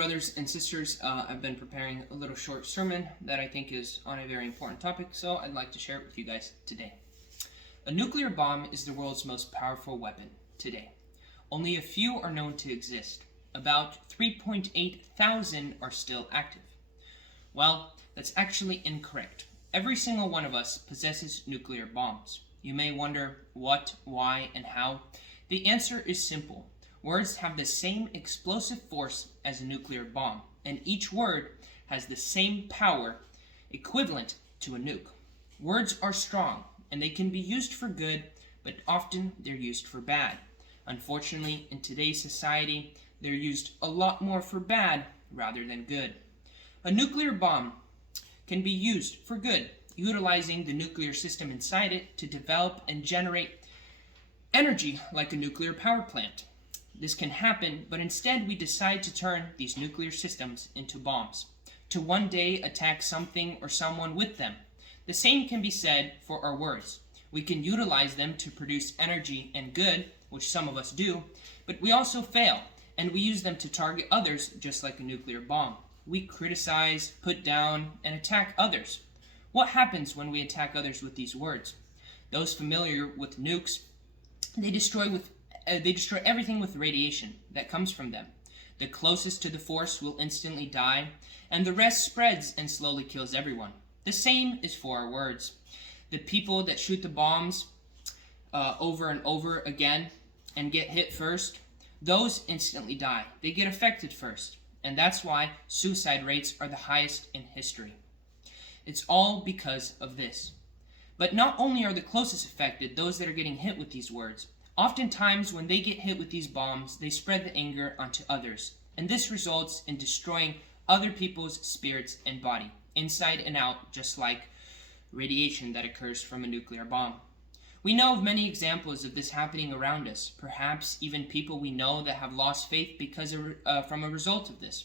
brothers and sisters. I've been preparing a little short sermon that I think is on a very important topic, so I'd like to share it with you guys today. A nuclear bomb is the world's most powerful weapon today. Only a few are known to exist. About 3.8 thousand are still active. Well, that's actually incorrect. Every single one of us possesses nuclear bombs. You may wonder what, why, and how. The answer is simple. Words have the same explosive force as a nuclear bomb, and each word has the same power equivalent to a nuke. Words are strong, and they can be used for good, but often they're used for bad. Unfortunately, in today's society, they're used a lot more for bad rather than good. A nuclear bomb can be used for good, utilizing the nuclear system inside it to develop and generate energy like a nuclear power plant. This can happen, but instead we decide to turn these nuclear systems into bombs, to one day attack something or someone with them. The same can be said for our words. We can utilize them to produce energy and good, which some of us do, but we also fail, and we use them to target others just like a nuclear bomb. We criticize, put down, and attack others. What happens when we attack others with these words? Those familiar with nukes, they destroy everything with radiation that comes from them. The closest to the force will instantly die, and the rest spreads and slowly kills everyone. The same is for our words. The people that shoot the bombs over and over again and get hit first, those instantly die. They get affected first, and that's why suicide rates are the highest in history. It's all because of this. But not only are the closest affected, those that are getting hit with these words. Oftentimes, when they get hit with these bombs, they spread the anger onto others, and this results in destroying other people's spirits and body, inside and out, just like radiation that occurs from a nuclear bomb. We know of many examples of this happening around us, perhaps even people we know that have lost faith from a result of this.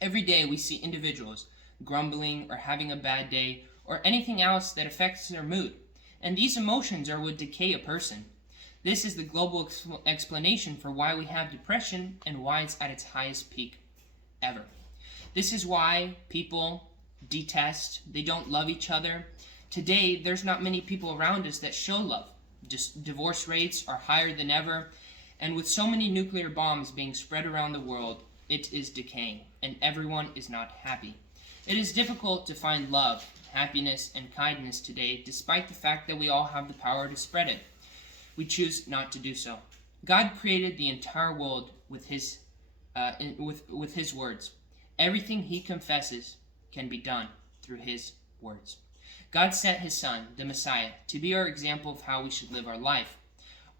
Every day we see individuals grumbling or having a bad day or anything else that affects their mood, and these emotions are what decay a person. This is the global explanation for why we have depression and why it's at its highest peak ever. This is why people detest, they don't love each other. Today, there's not many people around us that show love. Divorce rates are higher than ever, and with so many nuclear bombs being spread around the world, it is decaying, and everyone is not happy. It is difficult to find love, happiness, and kindness today, despite the fact that we all have the power to spread it. We choose not to do so. God created the entire world with his words. Everything he confesses can be done through his words. God sent his Son, the Messiah, to be our example of how we should live our life.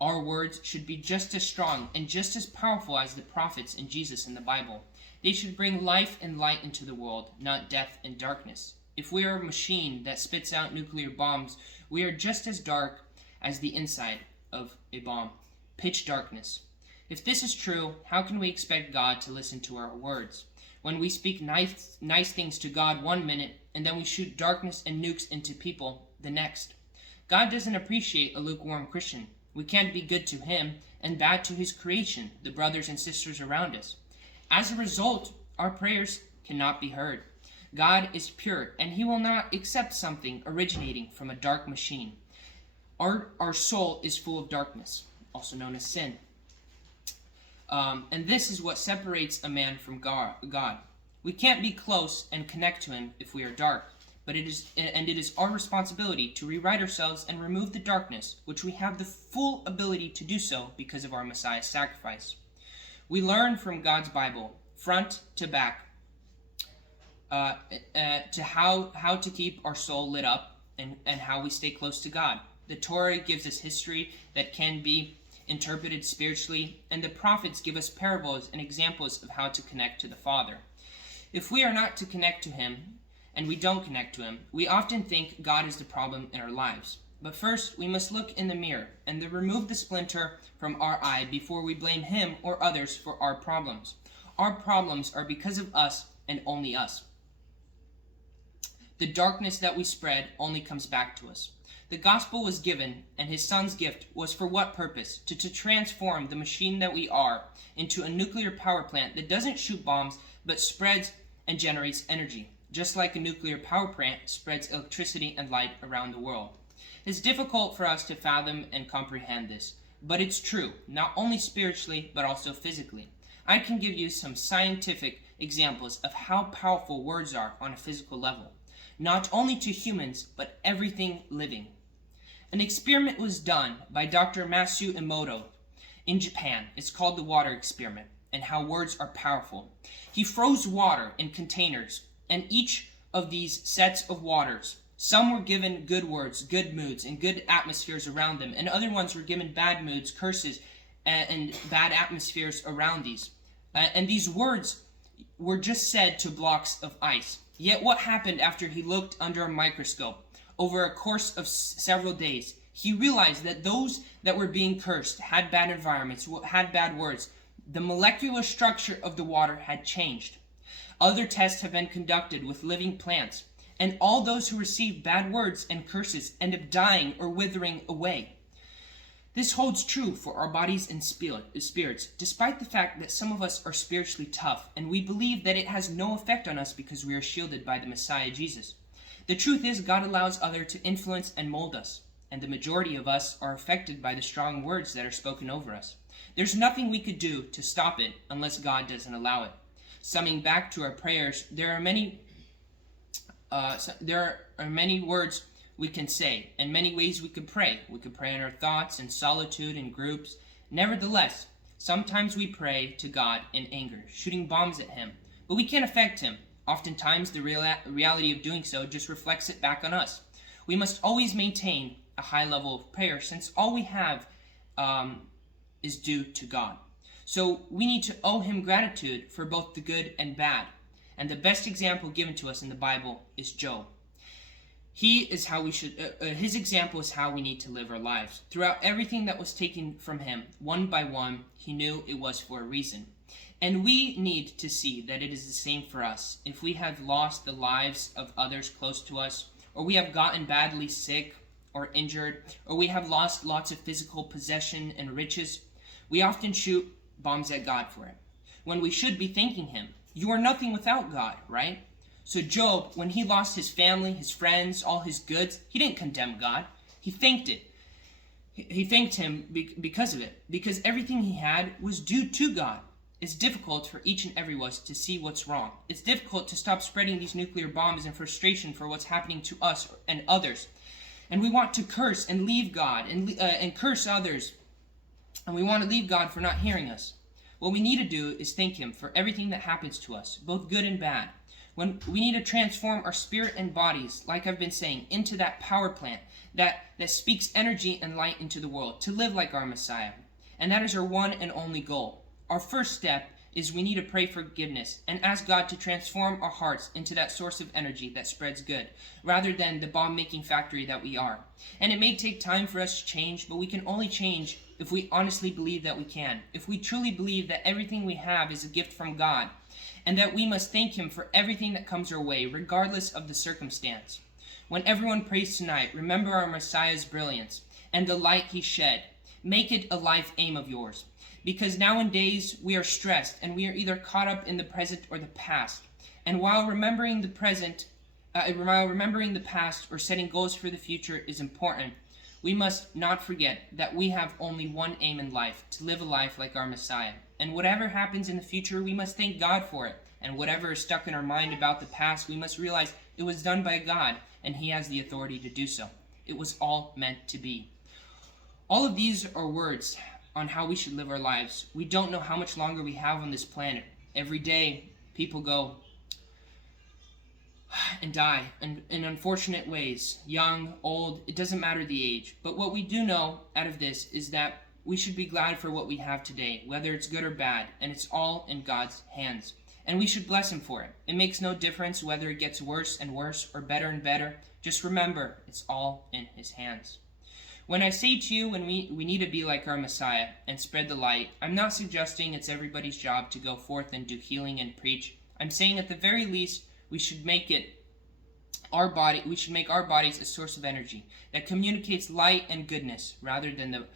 Our words should be just as strong and just as powerful as the prophets and Jesus in the Bible. They should bring life and light into the world, not death and darkness. If we are a machine that spits out nuclear bombs, we are just as dark as the inside of a bomb, pitch darkness. If this is true, how can we expect God to listen to our words? When we speak nice things to God one minute, and then we shoot darkness and nukes into people the next. God doesn't appreciate a lukewarm Christian. We can't be good to him and bad to his creation, the brothers and sisters around us. As a result, our prayers cannot be heard. God is pure, and he will not accept something originating from a dark machine. Our soul is full of darkness, also known as sin. And this is what separates a man from God. We can't be close and connect to him if we are dark, but it is our responsibility to rewrite ourselves and remove the darkness, which we have the full ability to do so because of our Messiah's sacrifice. We learn from God's Bible, front to back, to how to keep our soul lit up and how we stay close to God. The Torah gives us history that can be interpreted spiritually, and the prophets give us parables and examples of how to connect to the Father. If we are not to connect to him, and we don't connect to him, we often think God is the problem in our lives. But first, we must look in the mirror and then remove the splinter from our eye before we blame him or others for our problems. Our problems are because of us and only us. The darkness that we spread only comes back to us. The gospel was given, and his son's gift was for what purpose? To transform the machine that we are into a nuclear power plant that doesn't shoot bombs, but spreads and generates energy, just like a nuclear power plant spreads electricity and light around the world. It's difficult for us to fathom and comprehend this, but it's true, not only spiritually, but also physically. I can give you some scientific examples of how powerful words are on a physical level, not only to humans, but everything living. An experiment was done by Dr. Masaru Emoto in Japan. It's called the water experiment, and how words are powerful. He froze water in containers, and each of these sets of waters, some were given good words, good moods, and good atmospheres around them, and other ones were given bad moods, curses, and bad atmospheres around these. And these words were just said to blocks of ice. Yet what happened after he looked under a microscope? Over a course of several days, he realized that those that were being cursed had bad environments, had bad words. The molecular structure of the water had changed. Other tests have been conducted with living plants, and all those who received bad words and curses end up dying or withering away. This holds true for our bodies and spirits, despite the fact that some of us are spiritually tough, and we believe that it has no effect on us because we are shielded by the Messiah Jesus. The truth is, God allows others to influence and mold us, and the majority of us are affected by the strong words that are spoken over us. There's nothing we could do to stop it unless God doesn't allow it. Summing back to our prayers, there are many words we can say, and many ways we could pray. We could pray in our thoughts, in solitude, in groups. Nevertheless, sometimes we pray to God in anger, shooting bombs at him, but we can't affect him. Oftentimes, the reality of doing so just reflects it back on us. We must always maintain a high level of prayer, since all we have is due to God. So we need to owe him gratitude for both the good and bad. And the best example given to us in the Bible is Job. His example is how we need to live our lives. Throughout everything that was taken from him, one by one, he knew it was for a reason. And we need to see that it is the same for us. If we have lost the lives of others close to us, or we have gotten badly sick or injured, or we have lost lots of physical possession and riches, we often shoot bombs at God for it, when we should be thanking him. You are nothing without God, right? So Job, when he lost his family, his friends, all his goods, he didn't condemn God. He thanked it. He thanked him because of it, because everything he had was due to God. It's difficult for each and every one to see what's wrong. It's difficult to stop spreading these nuclear bombs and frustration for what's happening to us and others. And we want to curse and leave God and curse others. And we want to leave God for not hearing us. What we need to do is thank him for everything that happens to us, both good and bad. When we need to transform our spirit and bodies, like I've been saying, into that power plant that speaks energy and light into the world, to live like our Messiah. And that is our one and only goal. Our first step is we need to pray forgiveness and ask God to transform our hearts into that source of energy that spreads good, rather than the bomb-making factory that we are. And it may take time for us to change, but we can only change if we honestly believe that we can. If we truly believe that everything we have is a gift from God, and that we must thank him for everything that comes our way, regardless of the circumstance. When everyone prays tonight, remember our Messiah's brilliance and the light he shed. Make it a life aim of yours. Because nowadays we are stressed and we are either caught up in the present or the past. And while remembering the past or setting goals for the future is important, we must not forget that we have only one aim in life, to live a life like our Messiah. And whatever happens in the future, we must thank God for it. And whatever is stuck in our mind about the past, we must realize it was done by God, and he has the authority to do so. It was all meant to be. All of these are words on how we should live our lives. We don't know how much longer we have on this planet. Every day, people go and die in unfortunate ways. Young, old, it doesn't matter the age. But what we do know out of this is that we should be glad for what we have today, whether it's good or bad, and it's all in God's hands. And we should bless him for it. It makes no difference whether it gets worse and worse or better and better. Just remember, it's all in his hands. When I say to you, when we need to be like our Messiah and spread the light, I'm not suggesting it's everybody's job to go forth and do healing and preach. I'm saying at the very least, we should make it We should make our bodies a source of energy that communicates light and goodness rather than the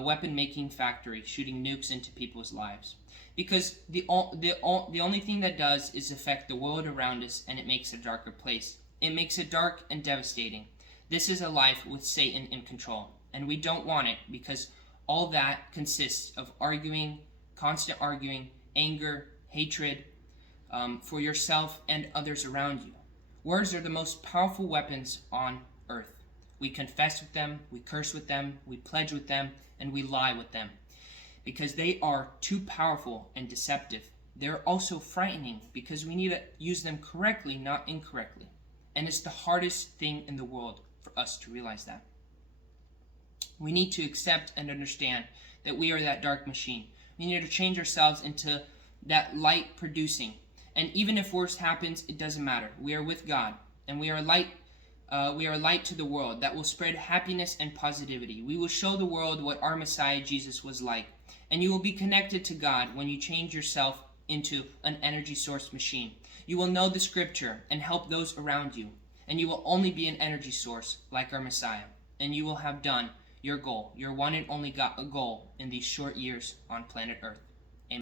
weapon-making factory shooting nukes into people's lives. Because the only thing that does is affect the world around us, and it makes it a darker place. It makes it dark and devastating. This is a life with Satan in control, and we don't want it, because all that consists of arguing, constant arguing, anger, hatred for yourself and others around you. Words are the most powerful weapons on earth. We confess with them, we curse with them, we pledge with them, and we lie with them. Because they are too powerful and deceptive. They're also frightening because we need to use them correctly, not incorrectly. And it's the hardest thing in the world for us to realize that. We need to accept and understand that we are that dark machine. We need to change ourselves into that light producing. And even if worse happens, it doesn't matter. We are with God, and we are light. We are light to the world that will spread happiness and positivity. We will show the world what our Messiah Jesus was like. And you will be connected to God when you change yourself into an energy source machine. You will know the scripture and help those around you. And you will only be an energy source like our Messiah. And you will have done your goal, your one and only goal in these short years on planet Earth.